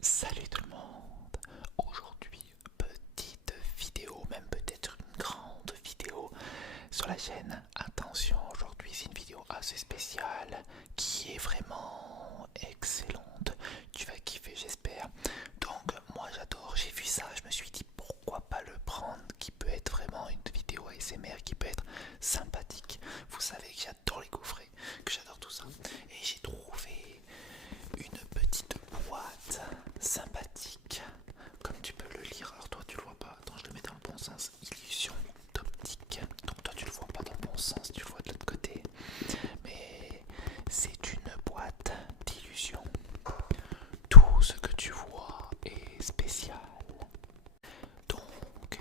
Salut tout le monde. Aujourd'hui, petite vidéo, même peut-être une grande vidéo sur la chaîne. Attention, aujourd'hui c'est une vidéo assez spéciale qui est vraiment excellente. Tu vas kiffer, j'espère. Donc moi j'adore, j'ai vu ça, je me suis dit pourquoi pas le prendre, qui peut être vraiment une vidéo ASMR qui peut être sympathique. Vous savez que j'adore les gaufrets, que j'adore tout ça. Et j'ai trouvé une petite boîte sympathique, comme tu peux le lire. Alors toi tu le vois pas, attends, je le mets dans le bon sens. Illusion d'optique. Donc toi tu le vois pas dans le bon sens, tu le vois de l'autre côté. Mais c'est une boîte d'illusion. Tout ce que tu vois est spécial. Donc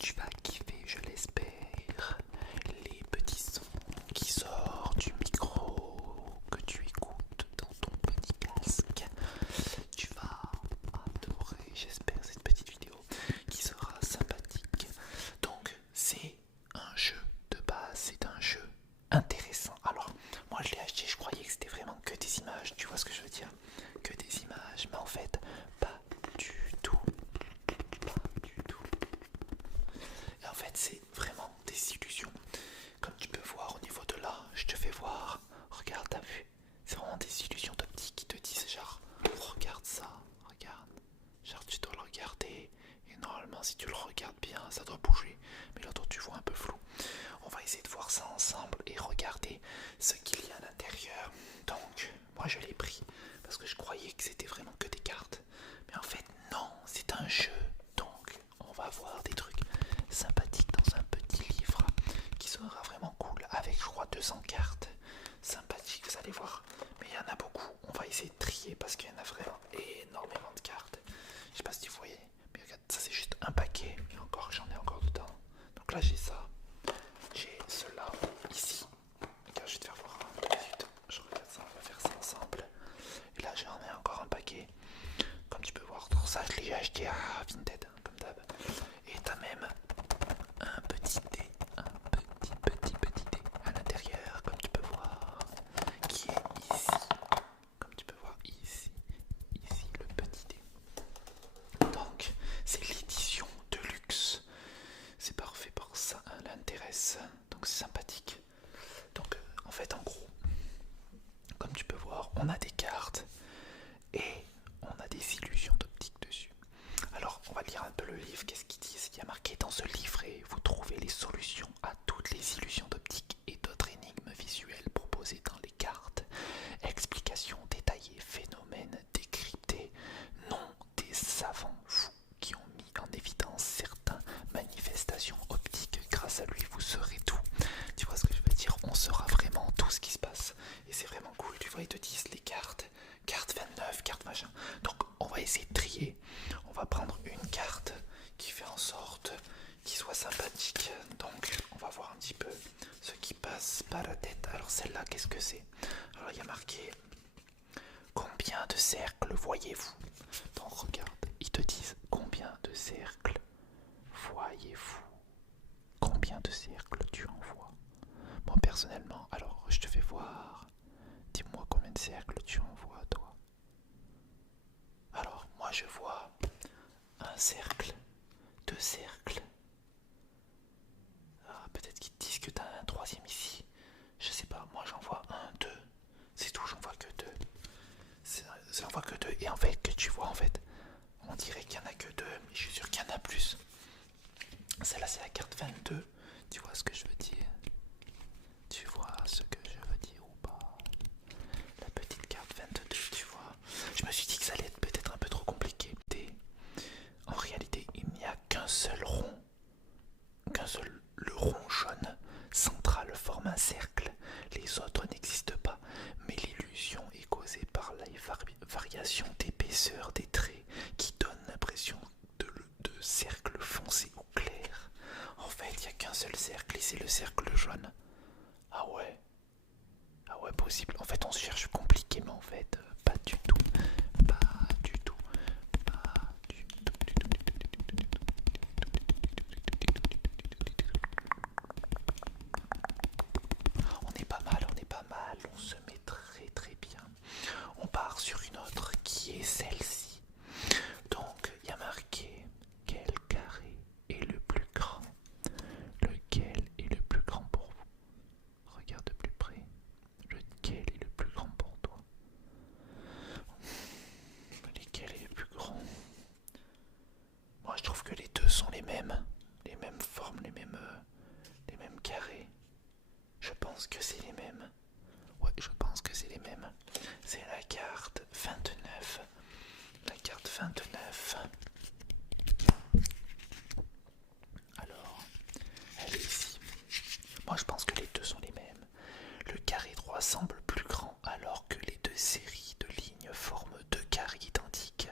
tu vas kiffer, je l'espère, les petits sons qui sortent du micro que tu écoutes dans ton petit casque. Tu vas adorer, j'espère, cette petite vidéo qui sera sympathique. Donc c'est un jeu de base, c'est un jeu intéressant. Alors moi je l'ai acheté, je croyais que c'était vraiment que des images, tu vois ce que je veux dire? Que des images, mais en fait pas du tout. Pas du tout. Et en fait c'est vraiment des illusions. Comme tu peux voir au niveau de là, je te fais voir. Regarde, t'as vu? C'est vraiment des illusions d'optique qui te disent genre, regarde ça, regarde. Genre tu dois le regarder. Et normalement si tu le regardes bien, ça doit bouger. Mais là toi tu vois un peu flou. On va essayer de voir ça ensemble et regarder ce qu'il y a à l'intérieur. Donc moi je l'ai pris parce que je croyais que c'était vraiment que des cartes. Mais en fait non, c'est un jeu. Donc on va voir des trucs sympathiques dans un petit livre qui sera vraiment cool avec je crois 200 cartes sympathiques, vous allez voir. Mais il y en a beaucoup, on va essayer de trier parce qu'il y en a vraiment énormément de cartes. Je sais pas si vous voyez, mais regarde, ça c'est juste un paquet et encore j'en ai encore dedans. Donc là j'ai ça, j'ai cela ici. Regarde, je vais te faire voir un tout de suite. Je regarde ça, on va faire ça ensemble. Et là j'en ai encore un paquet. Comme tu peux voir, tout ça je l'ai acheté à Vinted, hein, comme d'hab. Et t'as même un petit dé, un petit dé à l'intérieur, comme tu peux voir, qui est ici. Comme tu peux voir ici, le petit dé. Donc, c'est l'édition de luxe. C'est parfait pour ça, l'intéresse. Donc c'est sympathique. Donc en fait, en gros, comme tu peux voir, on a des cartes et on a des illusions d'optique dessus. Alors, on va lire un peu le livre. Qu'est-ce qu'il dit? Il y a marqué dans ce livret, vous trouvez les solutions à toutes les illusions d'optique et d'autres énigmes visuelles proposées dans les cartes. Explications détaillées, phénomènes décryptés, nom des savants fous qui ont mis en évidence certaines manifestations optiques. Grâce à lui, vous saurez tout. Tu vois ce que je veux dire? On saura vraiment tout ce qui se passe. Et c'est vraiment cool. Tu vois, ils te disent les cartes. Carte 29, carte machin. Donc, on va essayer de trier. On va prendre une carte qui fait en sorte qu'il soit sympathique. Donc, on va voir un petit peu ce qui passe par la tête. Alors, celle-là, qu'est-ce que c'est? Alors, il y a marqué combien de cercles voyez-vous? Donc, regarde, ils te disent combien de cercles voyez-vous? Combien de cercles tu en vois? Moi, personnellement, alors, je te fais voir. Dis-moi combien de cercles tu en vois, toi? Alors, moi, je vois un cercle, deux cercles. Ah, peut-être qu'ils te disent que t'as un troisième ici. Je sais pas, moi j'en vois un, deux. C'est tout, j'en vois que deux. J'en vois que deux. Et en fait, que tu vois, en fait, on dirait qu'il y en a que deux, mais je suis sûr qu'il y en a plus. Celle-là, c'est la carte 22. Tu vois ce que je veux dire? Tu vois ce que je veux dire ou pas? La petite carte 22, tu vois. Je me suis dit que ça allait être peut-être un peu trop compliqué. En réalité, il n'y a qu'un seul rond. Qu'un seul, le rond jaune central forme un cercle. Les autres n'existent pas. Mais l'illusion est causée par la variation d'épaisseur des traits qui donne l'impression de cercle foncé ou clair. En fait, il n'y a qu'un seul cercle et c'est le cercle jaune. Ah ouais? Ah ouais, possible. En fait, on se cherche compliqué, mais en fait, pas du tout. Pas du tout. Pas du tout. On est pas mal, on est pas mal. On se met très très bien. On part sur une autre qui est celle-ci. pense que c'est les mêmes. Ouais, je pense que c'est les mêmes. C'est la carte 29. La carte 29. Alors, elle est ici. Moi, je pense que les deux sont les mêmes. Le carré droit semble plus grand alors que les deux séries de lignes forment deux carrés identiques.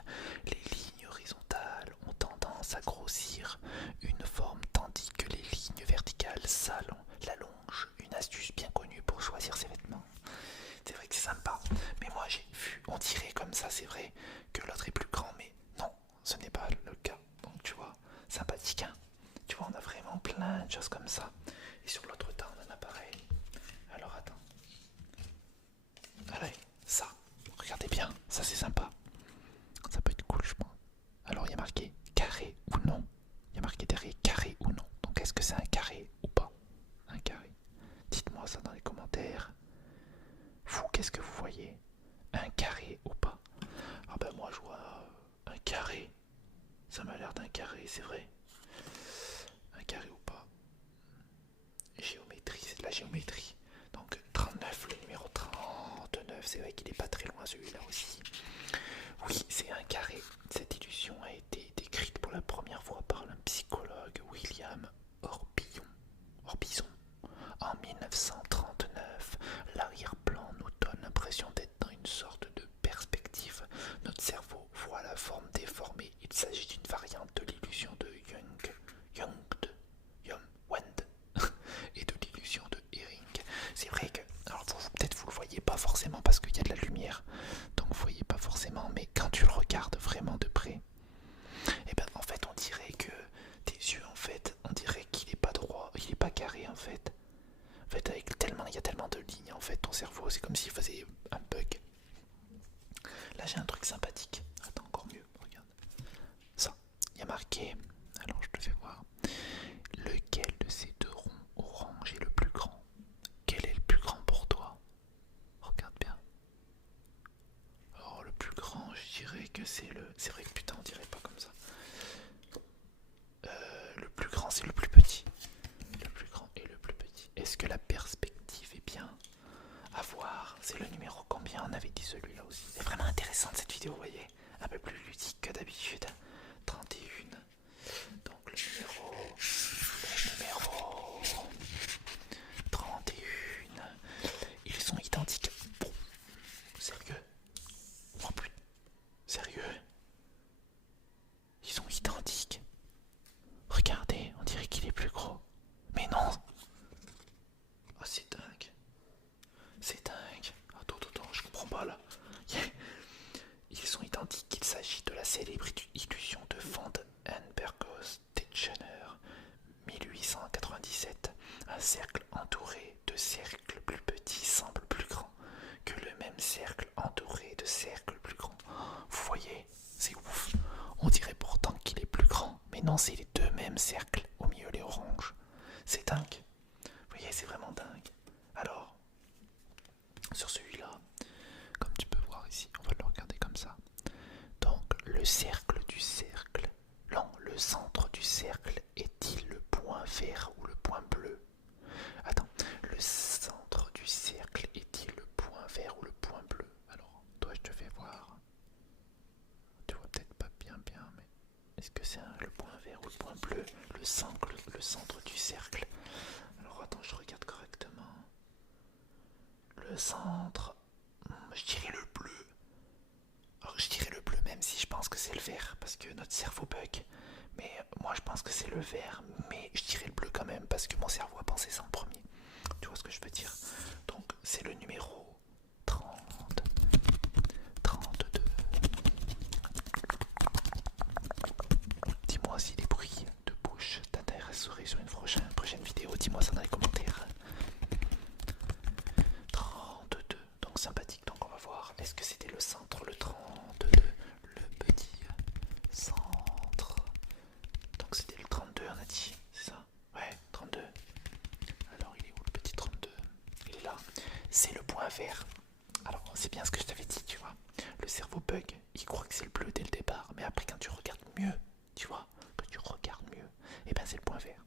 Les lignes horizontales ont tendance à grossir une forme tandis que les lignes verticales l'allongent. Une astuce bien connue pour choisir ses vêtements. C'est vrai que c'est sympa, mais moi j'ai vu, on dirait comme ça, c'est vrai que l'autre est plus grand, mais non, ce n'est pas le cas. Donc tu vois, sympathique, hein. Tu vois, on a vraiment plein de choses comme ça. Et sur l'autre temps, on en a pareil. Alors attends. Allez, ça, regardez bien, ça c'est sympa. Ça peut être cool, je pense. Alors il y a marqué carré ou non. Il y a marqué derrière carré ou non. Donc est-ce que c'est un carré ou pas? Un carré. Dites-moi ça dans les commentaires. Vous, qu'est-ce que vous voyez? Un carré ou pas? Ah ben moi je vois un carré. Ça m'a l'air d'un carré, c'est vrai. Un carré ou pas? Géométrie, c'est de la géométrie. Donc 39, le numéro 39, c'est vrai qu'il n'est pas très loin celui-là aussi. Oui, c'est un carré. Cette illusion a été décrite pour la première fois par le psychologue William Orbison en 1939. L'arrière-plan nous donne l'impression d'être dans une sorte de perspective. Notre cerveau voit la forme déformée. Il s'agit d'une variante de l'illusion de Wend et de l'illusion de Hering. C'est vrai que, alors peut-être vous le voyez pas forcément parce qu'il y a de la lumière, donc vous voyez pas forcément, mais quand tu le regardes vraiment de près, et ben en fait on dirait que tes yeux, en fait, on dirait qu'il est pas droit, il est pas carré en fait. En fait, il y a tellement de lignes, en fait, ton cerveau, c'est comme s'il faisait un bug. Là, j'ai un truc sympathique. Attends, encore mieux, regarde. Ça, il y a marqué, alors je te fais voir, lequel de ces deux ronds orange est le plus grand? Quel est le plus grand pour toi? Regarde bien. Alors, le plus grand, je dirais que c'est le... C'est vrai que putain, on dirait pas comme ça. Le plus grand, c'est le plus petit. Le plus grand et le plus petit. Est-ce que la perspective est bien à voir? C'est le numéro combien? On avait dit celui-là aussi. C'est vraiment intéressante cette vidéo, vous voyez. Un peu plus ludique que d'habitude. 31. Donc le numéro 31. Ils sont identiques. Bon, sérieux? Oh putain, sérieux? Ils sont identiques. Regardez, on dirait qu'il est plus gros. Mais non. Oh, c'est dingue. C'est dingue. Attends, je comprends pas là. Ils sont identiques. Il s'agit de la célèbre illusion de Van Bergos-Teichner, 1897. Un cercle entouré de cercles plus petits semble plus grand que le même cercle entouré de cercles plus grands. Vous voyez, c'est ouf. On dirait pourtant qu'il est plus grand, mais non, c'est les deux mêmes cercles au milieu les oranges. C'est dingue. Vous voyez, c'est vraiment dingue. Alors, sur celui-là, comme tu peux voir ici, on va le regarder comme ça. Donc, le cercle du cercle, non, le centre du cercle est-il le point vert ou le point bleu? Attends, le centre du cercle est-il le point vert ou le point bleu? Alors, toi, je te fais voir. Tu vois peut-être pas bien, mais est-ce que c'est le point vert ou le point bleu? Le centre du cercle. Alors, attends, je regarde correctement. Le centre, je dirais le bleu. Alors, je dirais le bleu, même si je pense que c'est le vert, parce que notre cerveau bug. Mais moi, je pense que c'est le vert, mais je dirais le bleu quand même, parce que mon cerveau a pensé ça en premier. Tu vois ce que je veux dire? Donc, c'est le numéro 30, 32. Dis-moi si les bruits de bouche t'intéresseraient sur une prochaine vidéo. Dis-moi ça dans les commentaires. 32, donc sympathique. Donc on va voir, est-ce que c'était le centre, le 32, le petit centre. Donc c'était le 32, on a dit, c'est ça? Ouais, 32. Alors il est où le petit 32? Il est là. C'est le point vert. Alors c'est bien ce que je t'avais dit, tu vois. Le cerveau bug, il croit que c'est le bleu dès le départ, mais après quand tu regardes mieux, tu vois, que tu regardes mieux, et ben c'est le point vert.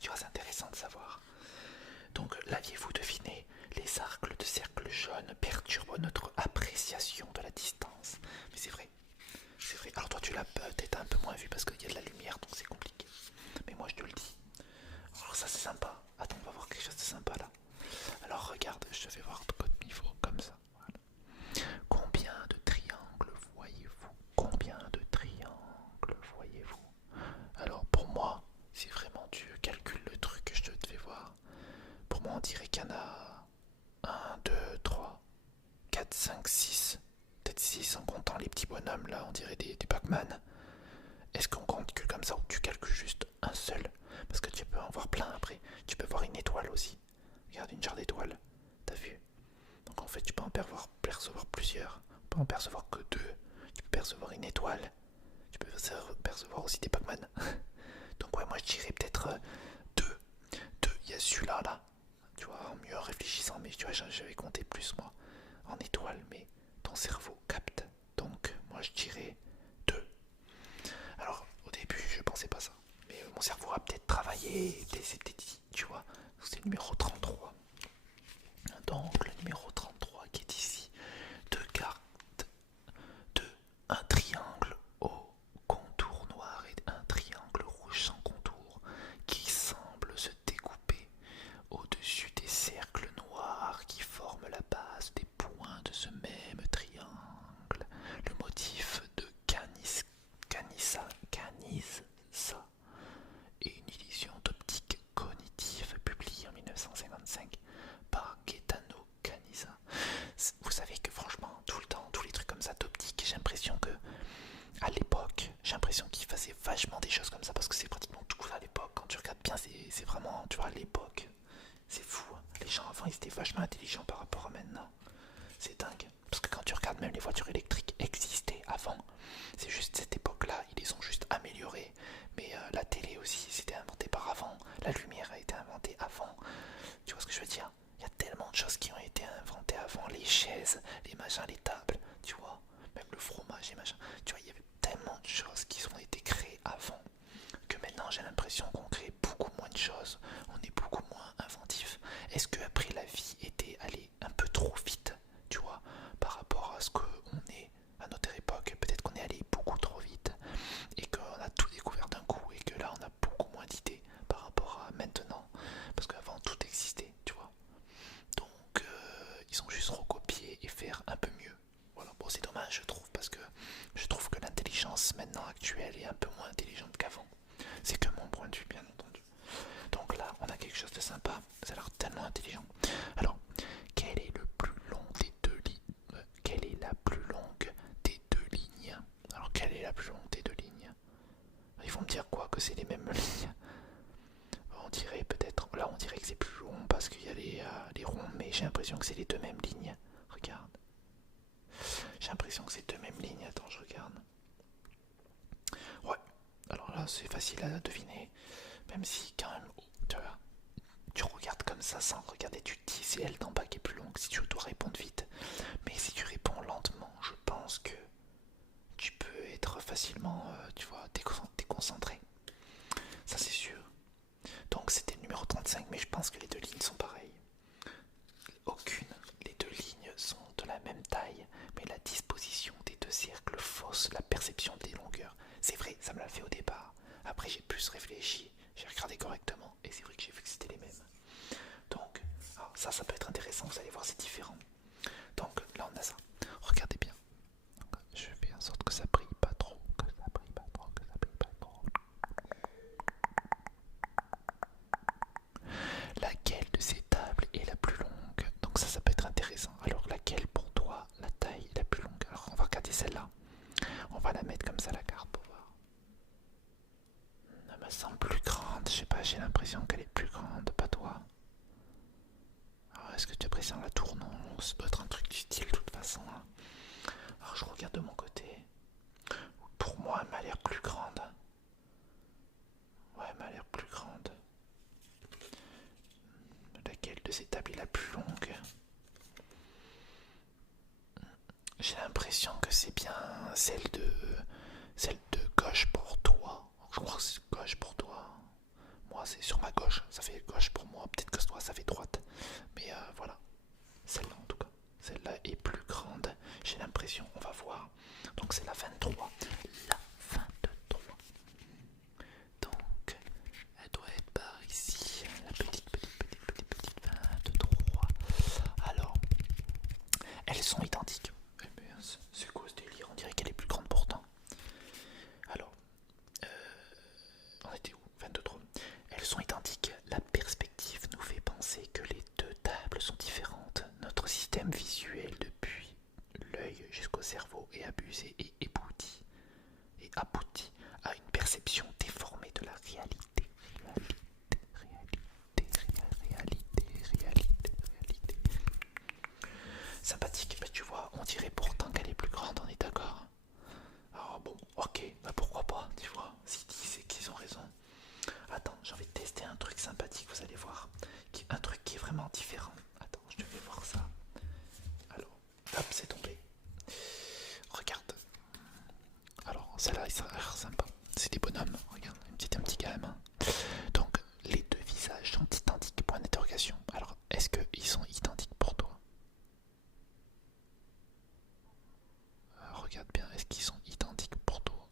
Tu vois, c'est intéressant de savoir. Donc l'aviez-vous tu l'as peut-être un peu moins vu parce qu'il y a de la lumière, donc c'est compliqué. Mais moi je te le dis. Alors ça c'est sympa. Attends, on va voir quelque chose de sympa là. Alors regarde, je te fais voir de votre niveau comme ça. Voilà. Combien de triangles voyez-vous? Combien de triangles voyez-vous? Alors pour moi, si vraiment tu calcules le truc que je te fais voir, pour moi on dirait qu'il y en a un, 2, 3, 4, 5, 6. Peut-être 6 en comptant les petits bonhommes là, on dirait des Pac-Man. Est-ce qu'on compte que comme ça ou tu calcules juste un seul? Parce que tu peux en voir plein après. Tu peux voir une étoile aussi. Regarde une jarre d'étoiles. T'as vu? Donc en fait tu peux en percevoir plusieurs. Tu peux en percevoir que deux. Tu peux percevoir une étoile. Tu peux percevoir aussi des Pac-Man. Donc ouais, moi je dirais peut-être deux. Deux, il y a celui-là là. Tu vois, en mieux en réfléchissant, mais tu vois, j'avais compté plus moi en étoiles, mais ton cerveau capte. Donc moi je dirais deux. Alors au début je pensais pas ça. Mais mon cerveau a peut-être travaillé, c'était dit, tu vois. C'est le numéro 33. Donc le numéro 33 qui est ici, deux cartes de un triangle au contour noir et un triangle rouge sans contour qui semble se découper au-dessus des cercles noirs qui forment la base des points de ce même triangle. Le motif de Canissa et une illusion d'optique cognitive publiée en 1955 par Gaetano Canisa. Vous savez que franchement, tout le temps, tous les trucs comme ça d'optique, j'ai l'impression que à l'époque, j'ai l'impression qu'ils faisaient vachement des choses comme ça parce que c'est pratiquement tout à l'époque. Quand tu regardes bien, c'est vraiment, tu vois, à l'époque, c'est fou. Hein. Les gens avant, ils étaient vachement intelligents par rapport à maintenant. C'est dingue. Parce que quand tu regardes, même les voitures électriques existaient avant. C'est juste cette époque-là, ils les ont juste améliorées. Mais la télé aussi, c'était inventé par avant. La lumière a été inventée avant. Tu vois ce que je veux dire? Il y a tellement de choses qui ont été inventées avant. Les chaises, les machins, les tables, tu vois. Même le fromage et machin. Tu vois, il y avait tellement de choses qui ont été créées avant que maintenant j'ai l'impression qu'on crée beaucoup moins de choses. On est beaucoup moins inventif. Est-ce que après la vie était allée un peu trop vite, tu vois, par rapport à ce qu'on est à notre époque? Peut-être qu'on est allé beaucoup trop vite et qu'on a tout découvert d'un coup et que là on a beaucoup moins d'idées par rapport à maintenant. Parce qu'avant tout existait, tu vois. Donc ils ont juste recopié et faire un peu mieux. Voilà, bon c'est dommage je trouve parce que je trouve que l'intelligence maintenant actuelle est un peu moins intelligente qu'avant. C'est que mon point de vue bien entendu. Donc là on a quelque chose de sympa, ça a l'air tellement intelligent. Alors, quel est le plus long des deux lignes? Quelle est la plus longue des deux lignes? Alors quelle est la plus longue des deux lignes? Ils vont me dire quoi? Que c'est les mêmes lignes? On dirait peut-être, là on dirait que c'est plus long parce qu'il y a les ronds, mais j'ai l'impression que c'est les deux mêmes lignes. Regarde. J'ai l'impression que c'est deux mêmes lignes. Attends, je regarde. Ouais. Alors là, c'est facile à deviner. Même si, quand même, tu regardes comme ça sans regarder, tu te dis c'est elle d'en bas qui est plus longue si tu dois répondre vite. Mais si tu réponds lentement, je pense que tu peux être facilement, tu vois, déconcentré. Ça, c'est sûr. Donc, c'était le numéro 35, mais je pense que les deux lignes sont pareilles. Aucune. Les deux lignes sont de la même taille, mais la disposition des deux cercles fausse la perception des longueurs. C'est vrai, ça me l'a fait au départ. Après, j'ai plus réfléchi, j'ai regardé correctement, et c'est vrai que j'ai vu que c'était les mêmes. Donc, ça peut être intéressant, vous allez voir, c'est différent. Donc, là, on a ça. Regardez bien. Donc, je fais en sorte que ça brille pas trop, que ça brille pas trop, que ça brille pas trop. Laquelle de ces tables est la plus longue? Donc ça peut être intéressant. Alors laquelle pour toi, la taille est la plus longue? Alors on va regarder celle-là. On va la mettre comme ça la carte pour voir. Elle me semble plus grande. Je sais pas, j'ai l'impression qu'elle est plus grande. Pas toi? Alors est-ce que tu apprécies en la tournant? Ça doit être un truc du style de toute façon. Hein. Alors je regarde de mon côté. Pour moi, elle m'a l'air plus grande. Ouais, elle m'a l'air plus grande. Laquelle de ces tables est la plus longue? J'ai l'impression que c'est bien celle de gauche pour toi. Je crois que c'est gauche pour toi. Moi, c'est sur ma gauche. Ça fait gauche pour moi. Peut-être que toi, ça fait droite. Mais voilà. Celle-là, en tout cas. Celle-là est plus grande. J'ai l'impression. On va voir. Donc, c'est la 23. La aboutit à une perception déformée de la réalité. Réalité. Sympathique, bah tu vois, on dirait pourtant qu'elle est plus grande, on est d'accord? Alors bon, ok, bah pourquoi pas, tu vois, si c'est qu'ils ont raison. Attends, j'ai envie de tester un truc sympathique, vous allez voir. Un truc qui est vraiment différent. Attends, je te fais voir ça. Alors, hop, c'est tombé. Regarde. Alors, celle-là, ça a l'air sympa. C'est des bonhommes, regarde, un petit gamin. Donc, les deux visages sont identiques, point d'interrogation. Alors, est-ce qu'ils sont identiques pour toi? Regarde bien, est-ce qu'ils sont identiques pour toi?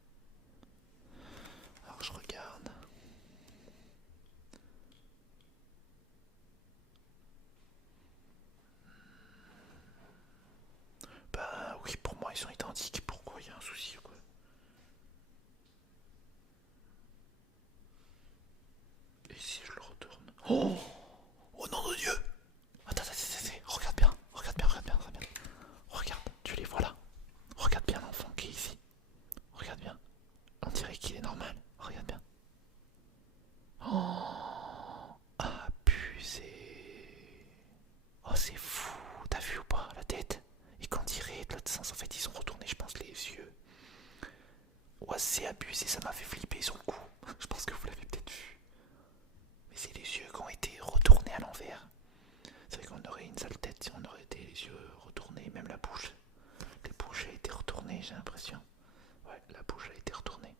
Alors, je regarde. Ben oui, pour moi, ils sont identiques. Pourquoi il y a un souci ou quoi? Et si je le retourne? Oh! Oh nom de Dieu! Attends, regarde bien, regarde bien, regarde bien, regarde bien. Regarde, tu les vois là. Regarde bien l'enfant qui est ici. Regarde bien. On dirait qu'il est normal. Regarde bien. Oh, abusé. Oh, c'est fou. T'as vu ou pas la tête? Et qu'on dirait de l'autre sens, en fait, ils sont retournés, je pense, les yeux. Ouais, c'est abusé, ça m'a fait flipper sur le coup. Je pense que vous l'avez peut-être vu. Mais c'est les yeux qui ont été retournés à l'envers. C'est vrai qu'on aurait une sale tête si on aurait été les yeux retournés, même la bouche. La bouche a été retournée, j'ai l'impression. Ouais, la bouche a été retournée.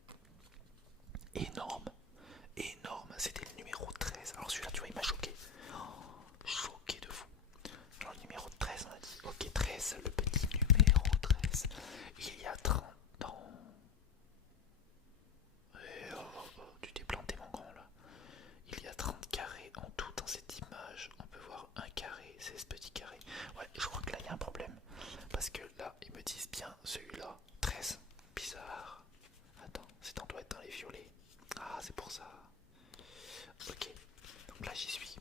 Énorme, énorme. C'était le numéro 13. Alors celui-là, tu vois, il m'a choqué. Oh, choqué de fou. Alors le numéro 13, on a dit. Ok, 13, le petit numéro 13. Il y a 30 ans. Et tu t'es planté mon grand là. Il y a 30 carrés en tout dans cette image. On peut voir un carré, 16 petits carrés. Ouais, je crois que là il y a un problème. Parce que là, ils me disent bien celui-là, 13. Bizarre. Attends, on doit être dans les violets. Ah, c'est pour ça. Ok, donc là j'y suis.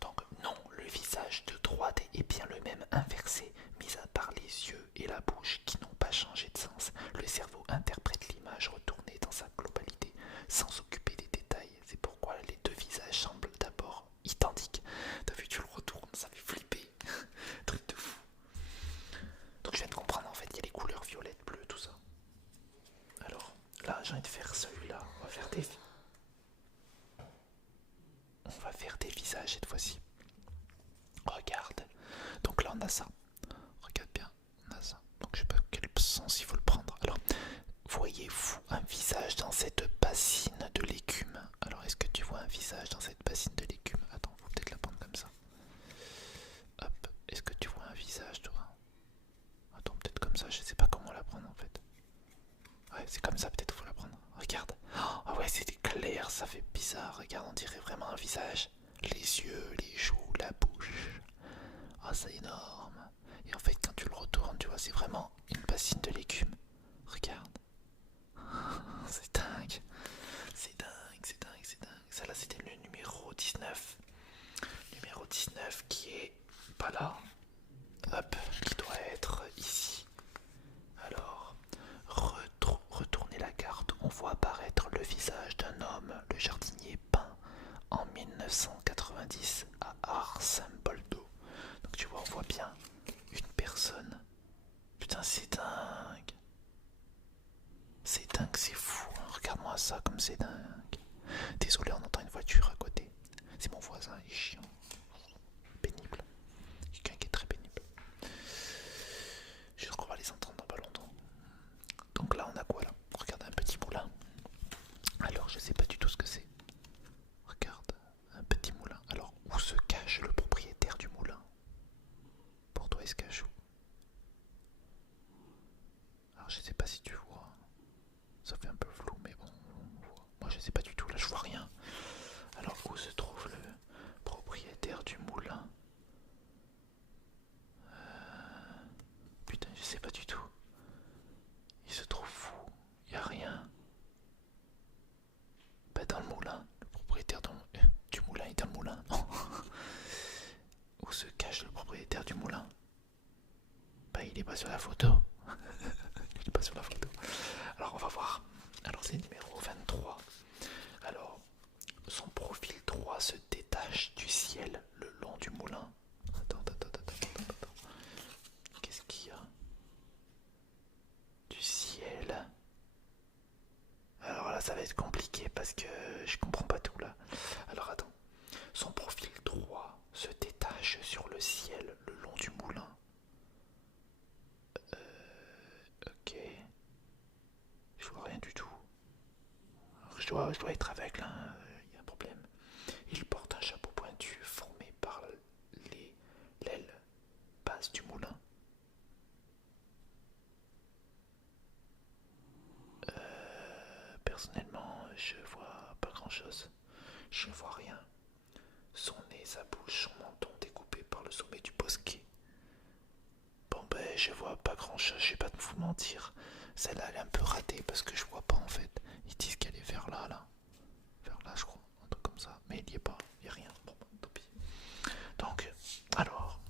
Donc non, le visage de droite est bien le même inversé, mis à part les yeux et la bouche qui n'ont pas changé de sens. Le cerveau interprète l'image retournée dans sa globalité, sans s'occuper des détails. C'est pourquoi les deux visages semblent d'abord identiques. T'as vu, tu le retournes, ça fait flipper. Truc de fou. Donc je viens de comprendre, en fait, il y a les couleurs violettes, bleues, tout ça. Alors, là, j'ai envie de faire celui-là. On va faire des visages cette fois-ci. Regarde. Donc là, on a ça. Regarde bien, on a ça. Donc je sais pas quel sens il faut le prendre. Alors, voyez-vous un visage dans cette bassine de légumes? Alors, est-ce que tu vois un visage dans cette bassine de légumes? Attends, faut peut-être la prendre comme ça. Hop, est-ce que tu vois un visage, toi? Attends, peut-être comme ça, je sais pas comment la prendre en fait. Ouais, c'est comme ça, peut-être faut la prendre. Regarde. Ah ouais, c'était clair, ça fait bizarre. Regarde, on dirait vraiment un visage. Les yeux, les joues, la bouche. Ah, c'est énorme. Et en fait, quand tu le retournes, tu vois, c'est vraiment une bassine de légumes. Regarde. C'est dingue. C'est dingue, c'est dingue, c'est dingue. Ça là, c'était le numéro 19. Numéro 19 qui est pas là. Hop, qui doit être ici. Alors, retournez la carte. On voit apparaître le visage d'un homme, le jardinier peint en 1990 à Ars-Saint-Boldo. Donc tu vois, on voit bien une personne. Putain, c'est dingue. C'est dingue, c'est fou. Hein. Regarde-moi ça comme c'est dingue. Désolé, on entend une voiture à côté. C'est mon voisin, il est chiant. Pénible. Quelqu'un qui est très pénible. Je crois qu'on va les entendre dans pas longtemps. Donc là, on a quoi là? Regarde un petit moulin. Alors, je sais pas du tout ce que c'est. Regarde, un petit moulin. Alors, où se cache le propriétaire du moulin? Pour toi, il se cache où? Alors, je sais pas si tu vois. Ça fait un peu flou, mais bon, on voit. Moi, je sais pas du tout. Là, je vois rien. Alors, où se trouve le propriétaire du moulin? Putain, je sais pas du tout. Il se trouve où? Y a rien. Bah, dans le moulin. Le propriétaire du moulin est dans le moulin. Non. Où se cache le propriétaire du moulin? Bah, il est pas sur la photo. Il est pas sur la photo. Alors, on va voir. ça va être compliqué parce que je comprends pas tout là. Alors attends. Son profil droit se détache sur le ciel le long du moulin. Ok. Je vois rien du tout. Alors, je dois être aveugle, hein. Il y a un problème. Il porte un chapeau pointu formé par l'aile basse du moulin. Personnellement, je vois pas grand chose. Je vois rien. Son nez, sa bouche, son menton découpé par le sommet du bosquet. Bon ben, je vois pas grand chose, je vais pas vous mentir. Celle-là, elle est un peu ratée parce que je vois pas en fait. Ils disent qu'elle est vers là, là. Vers là, je crois. Un truc comme ça. Mais il y est pas, il y a rien. Bon, tant pis. Donc, alors,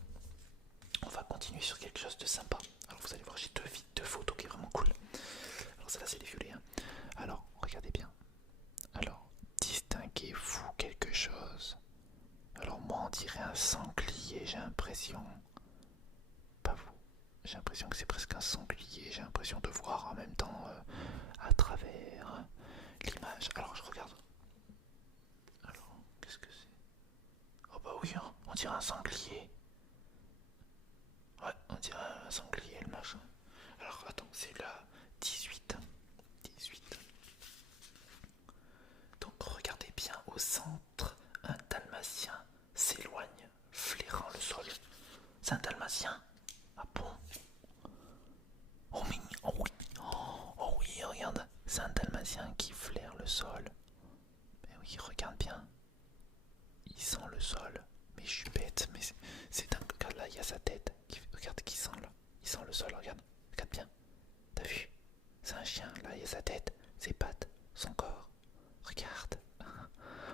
on va continuer sur quelque chose de sympa. Alors, vous allez voir, j'ai deux photos qui est vraiment cool. Alors, celle-là, c'est les violets. Hein. Alors, regardez bien. Alors, distinguez-vous quelque chose. Alors, moi, on dirait un sanglier, j'ai l'impression. Pas vous. J'ai l'impression que c'est presque un sanglier. J'ai l'impression de voir en même temps à travers l'image. Alors, je regarde. Alors, qu'est-ce que c'est? Oh bah oui, hein, on dirait un sanglier. Ouais, on dirait un sanglier, le machin. Alors, attends, c'est la 18. 18. Donc, regardez bien au centre, un dalmatien s'éloigne, flairant le sol. C'est un dalmatien? Ah bon? Oh oui, oh oui, oh oui, regarde, c'est un dalmatien qui flaire le sol. Mais oui, regarde bien. Il sent le sol. Mais je suis bête, mais c'est dingue. Regarde là, il y a sa tête. Regarde qui sent là. Il sent le sol, regarde. Regarde bien. T'as vu? C'est un chien. Là, il y a sa tête, ses pattes, son corps. Regarde.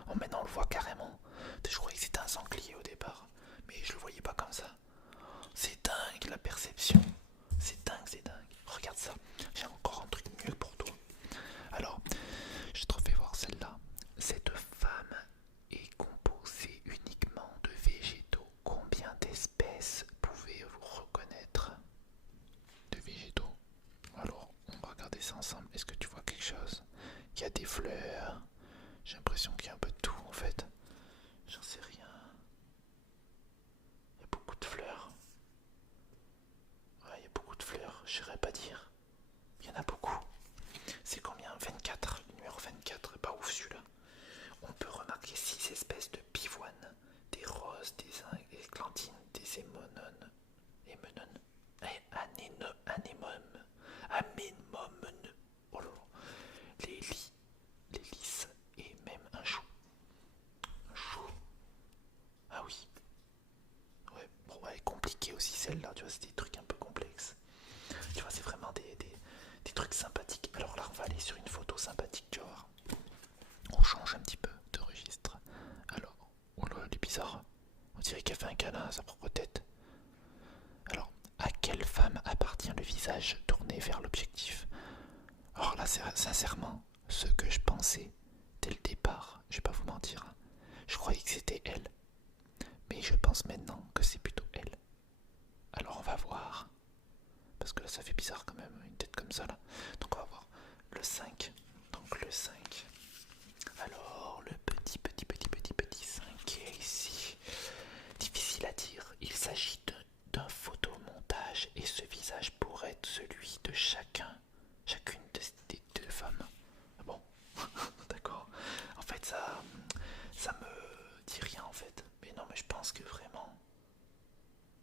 Oh, maintenant on le voit carrément. Je croyais que c'était un sanglier au départ. Mais je le voyais pas comme ça. C'est dingue la perception. C'est dingue, c'est dingue. Regarde ça. J'ai encore un truc mieux pour toi. Alors, je te refais voir celle-là. Cette femme est composée uniquement de végétaux. Combien d'espèces pouvez-vous reconnaître de végétaux? Alors, on va regarder ça ensemble. Est-ce que tu vois quelque chose? Il y a des fleurs. J'ai l'impression qu'il y a un peu de tout en fait. J'en sais rien. Il y a beaucoup de fleurs. Ouais, il y a beaucoup de fleurs. Je saurais pas dire. Il y en a beaucoup. C'est combien? 24. Le numéro 24. Pas ouf celui-là. On peut remarquer 6 espèces de pivoines, des roses, des églantines, des émonones, anémones, oh là là, les lys et même un chou. Un chou. Ah oui. Ouais, bon, elle est compliquée aussi celle-là, tu vois, c'est des trucs un peu complexes. Tu vois, c'est vraiment des trucs sympathiques. Alors là, on va aller sur une photo sympathique, tu vois. On change un petit peu de registre. Alors, oh là, elle est bizarre. On dirait qu'elle fait un câlin à sa propre tête. Alors, à quelle femme appartient le visage tourné vers l'objectif? Alors là, c'est sincèrement ce que je pensais dès le départ. Je vais pas vous mentir. Je croyais que c'était elle. Mais je pense maintenant que c'est plutôt elle. Alors on va voir. Parce que là, ça fait bizarre quand même, une tête comme ça là. Donc on va voir le 5. Donc le 5. Alors, le petit 5 qui est ici. Difficile à dire. Il s'agit d'un photomontage et ce visage pourrait être celui de chacune des deux femmes. Ah bon, d'accord. En fait, ça me dit rien en fait. Mais non, mais je pense que vraiment.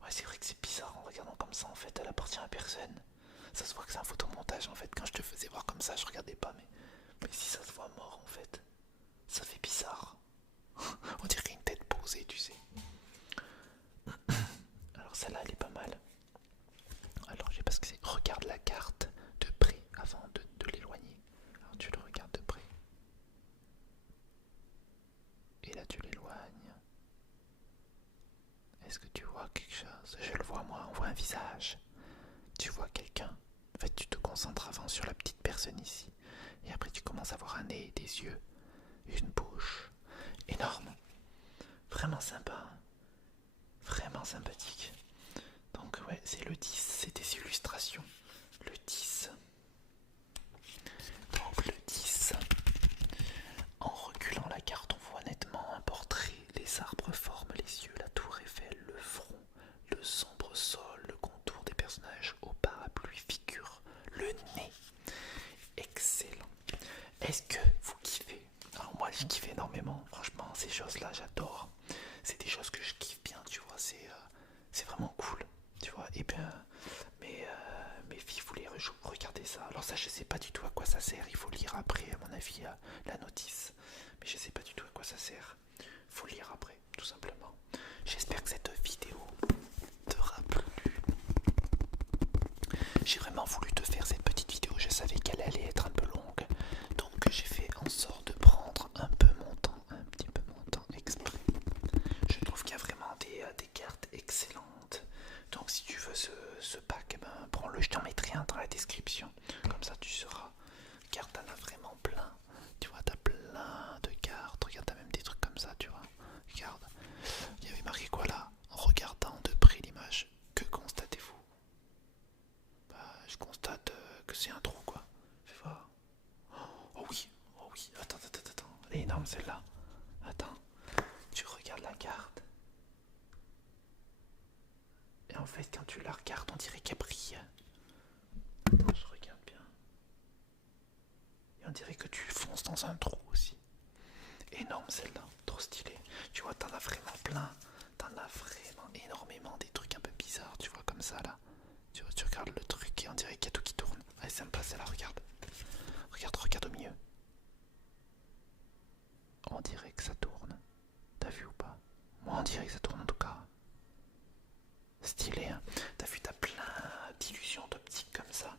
Ouais, c'est vrai que c'est bizarre en regardant comme ça en fait. Elle appartient à personne. Ça se voit que c'est un photomontage en fait. Quand je te faisais voir comme ça, je regardais pas, mais si ça se voit mort en fait, ça fait bizarre. On dirait une tête posée, tu sais. Alors celle-là, elle est pas mal. Alors je sais pas ce que c'est. Regarde la carte de près avant de l'éloigner. Alors tu le regardes de près. Et là tu l'éloignes. Est-ce que tu vois quelque chose? Je le vois moi, on voit un visage. Tu vois quelqu'un. En fait tu te concentres avant sur la petite personne ici. Et après tu commences à voir un nez, des yeux, une bouche. Énorme. Vraiment sympa. Vraiment sympathique. Donc ouais, c'est le 10, c'est des illustrations. Le 10. Donc le 10. Est-ce que vous kiffez? Alors moi je kiffe énormément, franchement ces choses-là j'adore. C'est des choses que je kiffe bien, tu vois, c'est vraiment cool, tu vois. Et bien mes filles voulaient regarder ça. Alors ça je sais pas du tout à quoi ça sert, il faut lire après à mon avis la notice. Mais je sais pas du tout à quoi ça sert. Faut lire après, tout simplement. J'espère que cette vidéo t'aura plu. J'ai vraiment voulu te faire cette petite vidéo, je savais qu'elle allait être un peu longue. Donc j'ai fait en sorte de prendre un peu mon temps, un petit peu mon temps exprès. Je trouve qu'il y a vraiment des cartes excellentes. Donc si tu veux ce pack, ben, prends-le, je t'en mettrai un dans la description. Comme ça tu sauras. Car t'en as vraiment plein. Tu vois, t'as plein de cartes. Regarde, t'as même des trucs comme ça, tu vois. Regarde. Il y avait marqué quoi là? En regardant de près l'image, que constatez-vous? Bah, je constate que c'est un trou, quoi. Fais voir. Oh oui, oh oui. Attends, attends, attends. Elle est énorme celle-là. Attends. Tu regardes la carte. Et en fait, quand tu la regardes, on dirait qu'elle brille. Je regarde bien. Et on dirait que tu fonces dans un trou aussi. Énorme celle-là, trop stylée. Tu vois, t'en as vraiment plein. T'en as vraiment énormément des trucs un peu bizarres, tu vois, comme ça là. Tu vois, tu regardes le truc et on dirait qu'il y a tout qui tourne. Allez, sympa celle-là, regarde. Regarde, regarde au milieu. On dirait que ça tourne. T'as vu ou pas? Moi, on dirait que ça tourne en tout cas. Stylé, hein. T'as vu, t'as plein d'illusions d'optique comme ça.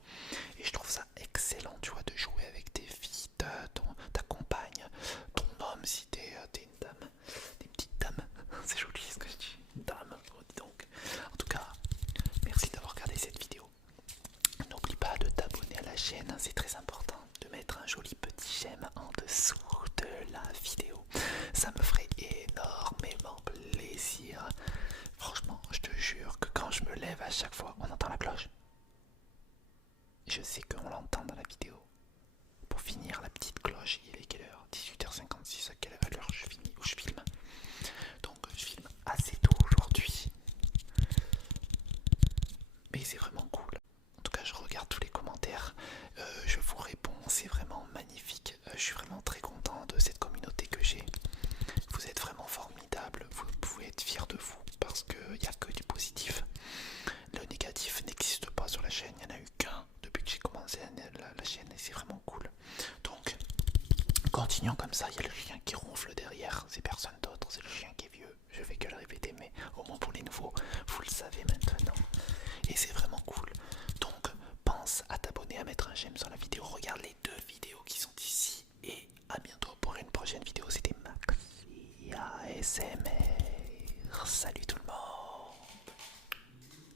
Et je trouve ça excellent, tu vois, de jouer avec tes filles, ta compagne, ton homme si t'es une dame. Des petites dames. C'est joli ce que je dis. Dame, oh, dis donc. En tout cas, merci d'avoir regardé cette vidéo. N'oublie pas de t'abonner à la chaîne, c'est très important. De mettre un joli petit j'aime en dessous de la vidéo. Ça me ferait énormément plaisir. Franchement, je te jure que quand je me lève à chaque fois, on entend la cloche. Je sais qu'on l'entend dans la vidéo. Pour finir, la petite cloche, il est quelle heure? 18h56, à quelle heure je finis ou je filme? Donc je filme assez tôt aujourd'hui. Mais c'est vraiment cool. En tout cas, je regarde tous les commentaires. Je vous réponds, c'est vraiment magnifique. Je suis vraiment très content de cette communauté que j'ai. Vous êtes vraiment formidables. Vous pouvez être fiers de vous parce qu'il n'y a que du positif. Le négatif n'existe pas sur la chaîne. Il n'y en a eu qu'un depuis que j'ai commencé la chaîne et c'est vraiment cool. Donc, continuons comme ça. Il y a le